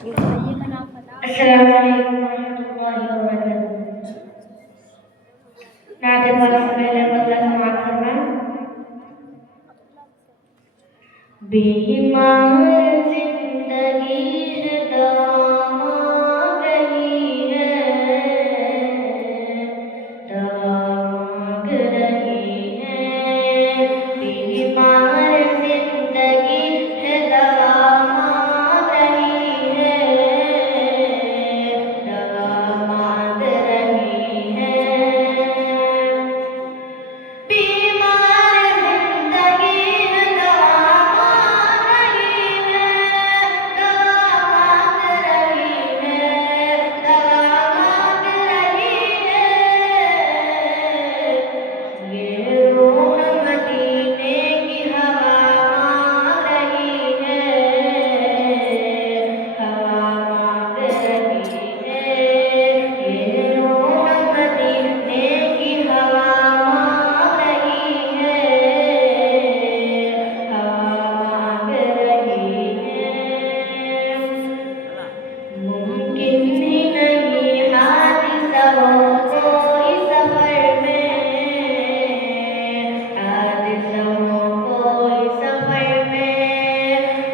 अस्सलामु अलैकुम वरहमतुल्लाहि वबरकातुहू। नाते वाला पहले बदला समाप्त करना। बेईमान जिंदगी है दवा मांग रही है, दवा मांग रही है। बेईमान जिंदगी है दवा मांग रही है, दवा मांग रही है। बीमार जिंदगी है दवा मांग रही है, दवा मांग रही है, दवा मांग रही है। ये रूह मदीने की हवा मांग रही है, हवा मांग रही है। ये रूह मदीने की हवा मांग रही है, हवा मांग रही है। मुमकिन ही नहीं हादिसा हो कोई सफर में, हादिसा हो कोई सफर में।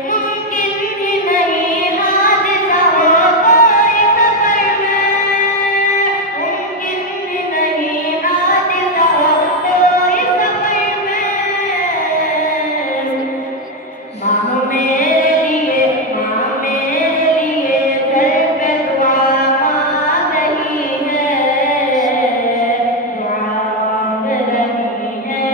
मुमकिन ही नहीं हादिसा हो कोई सफर में, मुमकिन ही नहीं हादिसा हो कोई सफर में। माँ मेरे लिए घर पे दुआ मांग रही है, दुआ मांग रही है।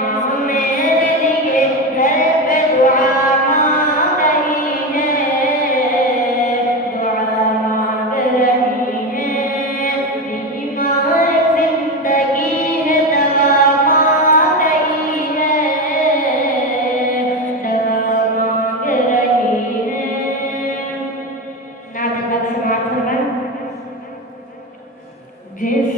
माँ मेरे लिए घर पे दुआ मांग रही है, दुआ मांग रही है। बीमार जिंदगी है दवा मांग रही है, दवा मांग रही है। नाटक समाप्त हुआ। जिस